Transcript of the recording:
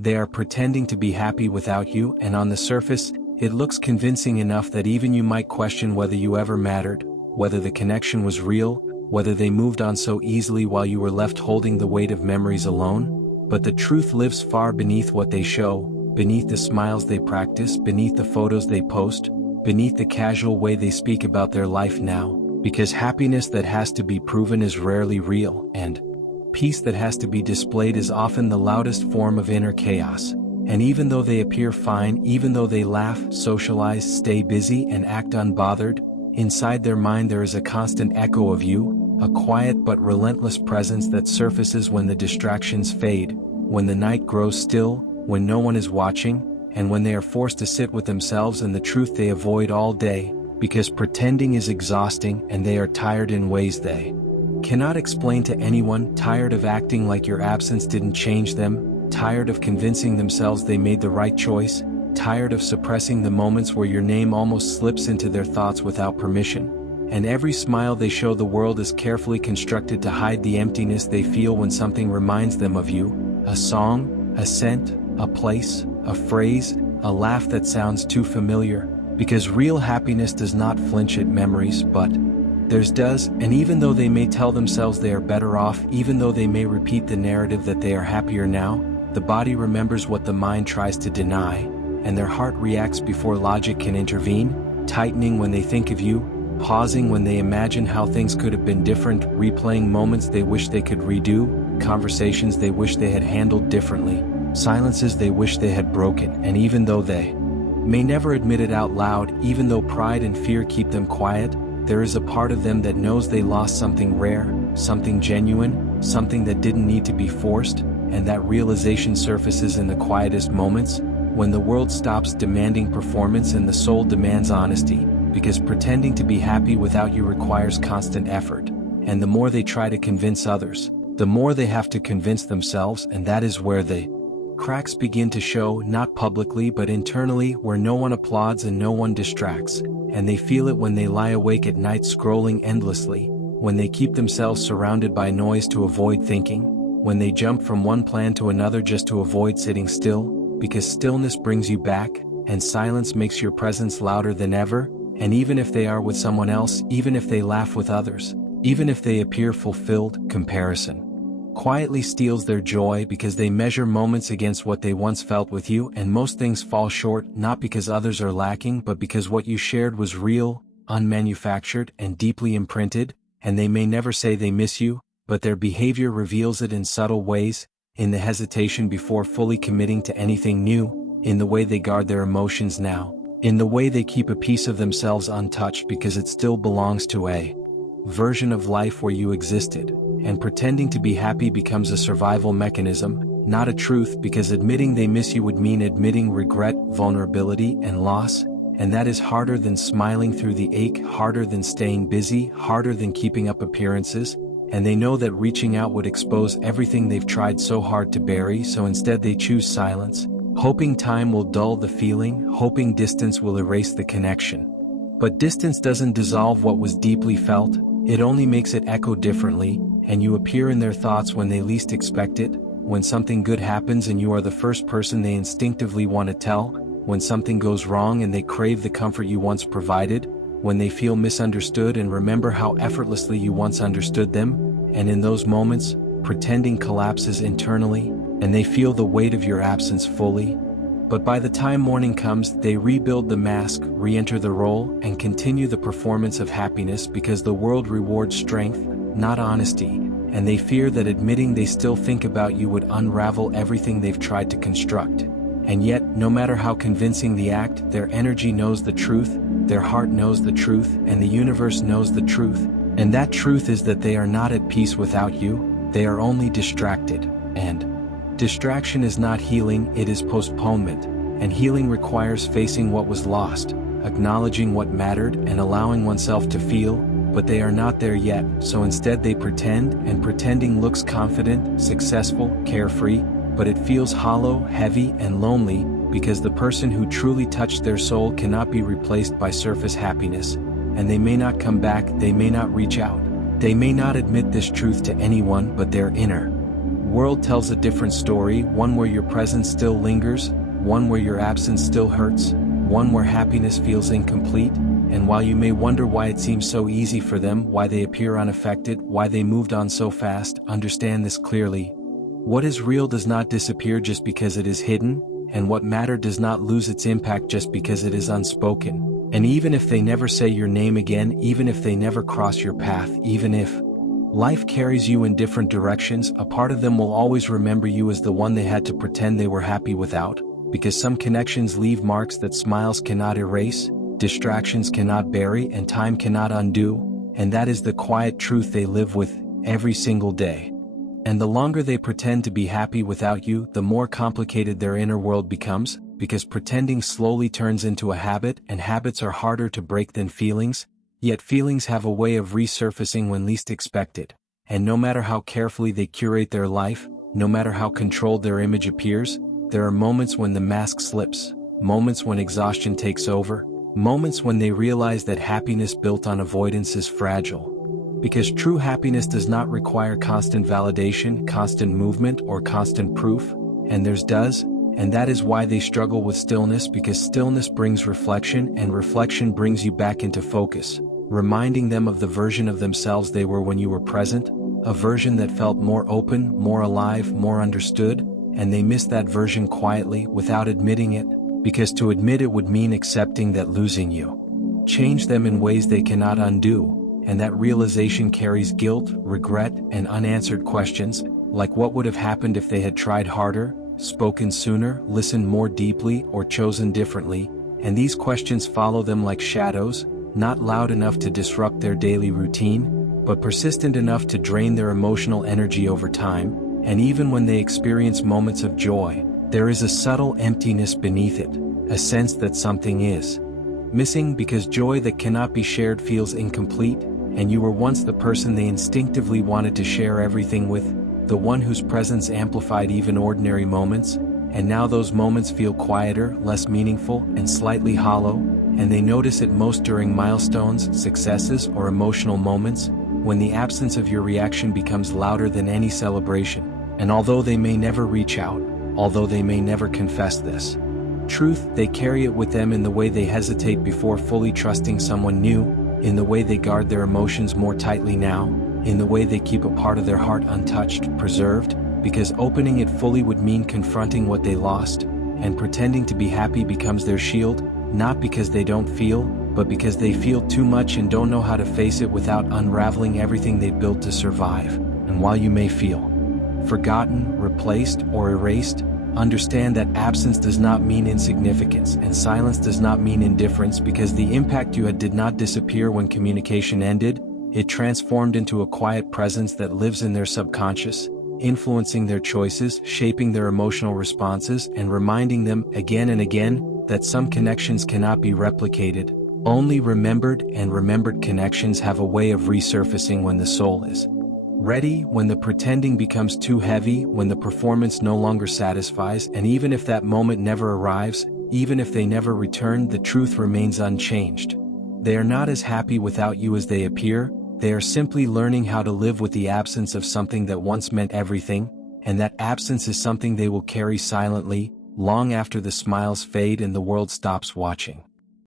They are pretending to be happy without you, and on the surface, it looks convincing enough that even you might question whether you ever mattered, whether the connection was real, whether they moved on so easily while you were left holding the weight of memories alone. But the truth lives far beneath what they show, beneath the smiles they practice, beneath the photos they post, beneath the casual way they speak about their life now, because happiness that has to be proven is rarely real, and peace that has to be displayed is often the loudest form of inner chaos. And even though they appear fine, even though they laugh, socialize, stay busy, and act unbothered, inside their mind there is a constant echo of you, a quiet but relentless presence that surfaces when the distractions fade, when the night grows still, when no one is watching, and when they are forced to sit with themselves and the truth they avoid all day, because pretending is exhausting and they are tired in ways they cannot explain to anyone, tired of acting like your absence didn't change them, tired of convincing themselves they made the right choice, tired of suppressing the moments where your name almost slips into their thoughts without permission. And every smile they show the world is carefully constructed to hide the emptiness they feel when something reminds them of you, a song, a scent, a place, a phrase, a laugh that sounds too familiar, because real happiness does not flinch at memories, but theirs does. And even though they may tell themselves they are better off, even though they may repeat the narrative that they are happier now, the body remembers what the mind tries to deny, and their heart reacts before logic can intervene, tightening when they think of you, pausing when they imagine how things could have been different, replaying moments they wish they could redo, conversations they wish they had handled differently, silences they wish they had broken. And even though they may never admit it out loud, even though pride and fear keep them quiet, there is a part of them that knows they lost something rare, something genuine, something that didn't need to be forced, and that realization surfaces in the quietest moments, when the world stops demanding performance and the soul demands honesty, because pretending to be happy without you requires constant effort, and the more they try to convince others, the more they have to convince themselves, and that is where the cracks begin to show, not publicly but internally, where no one applauds and no one distracts, and they feel it when they lie awake at night scrolling endlessly, when they keep themselves surrounded by noise to avoid thinking, when they jump from one plan to another just to avoid sitting still, because stillness brings you back, and silence makes your presence louder than ever. And even if they are with someone else, even if they laugh with others, even if they appear fulfilled, comparison quietly steals their joy, because they measure moments against what they once felt with you, and most things fall short, not because others are lacking but because what you shared was real, unmanufactured, and deeply imprinted. And they may never say they miss you, but their behavior reveals it in subtle ways, in the hesitation before fully committing to anything new, in the way they guard their emotions now, in the way they keep a piece of themselves untouched because it still belongs to a version of life where you existed. And pretending to be happy becomes a survival mechanism, not a truth, because admitting they miss you would mean admitting regret, vulnerability, and loss, and that is harder than smiling through the ache, harder than staying busy, harder than keeping up appearances. And they know that reaching out would expose everything they've tried so hard to bury, so instead they choose silence, hoping time will dull the feeling, hoping distance will erase the connection. But distance doesn't dissolve what was deeply felt, it only makes it echo differently, and you appear in their thoughts when they least expect it, when something good happens and you are the first person they instinctively want to tell, when something goes wrong and they crave the comfort you once provided, when they feel misunderstood and remember how effortlessly you once understood them. And in those moments, pretending collapses internally, and they feel the weight of your absence fully. But by the time morning comes, they rebuild the mask, re-enter the role, and continue the performance of happiness, because the world rewards strength, not honesty, and they fear that admitting they still think about you would unravel everything they've tried to construct. And yet, no matter how convincing the act, their energy knows the truth, their heart knows the truth, and the universe knows the truth. And that truth is that they are not at peace without you, they are only distracted. And distraction is not healing, it is postponement, and healing requires facing what was lost, acknowledging what mattered, and allowing oneself to feel, but they are not there yet, so instead they pretend, and pretending looks confident, successful, carefree, but it feels hollow, heavy, and lonely, because the person who truly touched their soul cannot be replaced by surface happiness, and they may not come back, they may not reach out, they may not admit this truth to anyone, but their inner world tells a different story, one where your presence still lingers, one where your absence still hurts, one where happiness feels incomplete, and while you may wonder why it seems so easy for them, why they appear unaffected, why they moved on so fast, understand this clearly. What is real does not disappear just because it is hidden, and what mattered does not lose its impact just because it is unspoken. And even if they never say your name again, even if they never cross your path, even if life carries you in different directions, a part of them will always remember you as the one they had to pretend they were happy without, because some connections leave marks that smiles cannot erase, distractions cannot bury, and time cannot undo, and that is the quiet truth they live with every single day. And the longer they pretend to be happy without you, the more complicated their inner world becomes, because pretending slowly turns into a habit, and habits are harder to break than feelings, yet feelings have a way of resurfacing when least expected. And no matter how carefully they curate their life, no matter how controlled their image appears, there are moments when the mask slips, moments when exhaustion takes over, moments when they realize that happiness built on avoidance is fragile. Because true happiness does not require constant validation, constant movement, or constant proof, and theirs does, and that is why they struggle with stillness, because stillness brings reflection, and reflection brings you back into focus, reminding them of the version of themselves they were when you were present, a version that felt more open, more alive, more understood, and they miss that version quietly, without admitting it, because to admit it would mean accepting that losing you changed them in ways they cannot undo, and that realization carries guilt, regret, and unanswered questions, like what would have happened if they had tried harder, spoken sooner, listened more deeply, or chosen differently, and these questions follow them like shadows, not loud enough to disrupt their daily routine, but persistent enough to drain their emotional energy over time. And even when they experience moments of joy, there is a subtle emptiness beneath it, a sense that something is missing, because joy that cannot be shared feels incomplete, and you were once the person they instinctively wanted to share everything with, the one whose presence amplified even ordinary moments, and now those moments feel quieter, less meaningful, and slightly hollow, and they notice it most during milestones, successes, or emotional moments, when the absence of your reaction becomes louder than any celebration. And although they may never reach out, although they may never confess this truth, they carry it with them in the way they hesitate before fully trusting someone new, in the way they guard their emotions more tightly now, in the way they keep a part of their heart untouched, preserved, because opening it fully would mean confronting what they lost, and pretending to be happy becomes their shield, not because they don't feel, but because they feel too much and don't know how to face it without unraveling everything they built to survive. And while you may feel forgotten, replaced, or erased, understand that absence does not mean insignificance, and silence does not mean indifference, because the impact you had did not disappear when communication ended. It transformed into a quiet presence that lives in their subconscious, influencing their choices, shaping their emotional responses, and reminding them again and again that some connections cannot be replicated, only remembered, and remembered connections have a way of resurfacing when the soul is ready, when the pretending becomes too heavy, when the performance no longer satisfies, and even if that moment never arrives, even if they never return, the truth remains unchanged. They are not as happy without you as they appear. They are simply learning how to live with the absence of something that once meant everything, and that absence is something they will carry silently, long after the smiles fade and the world stops watching.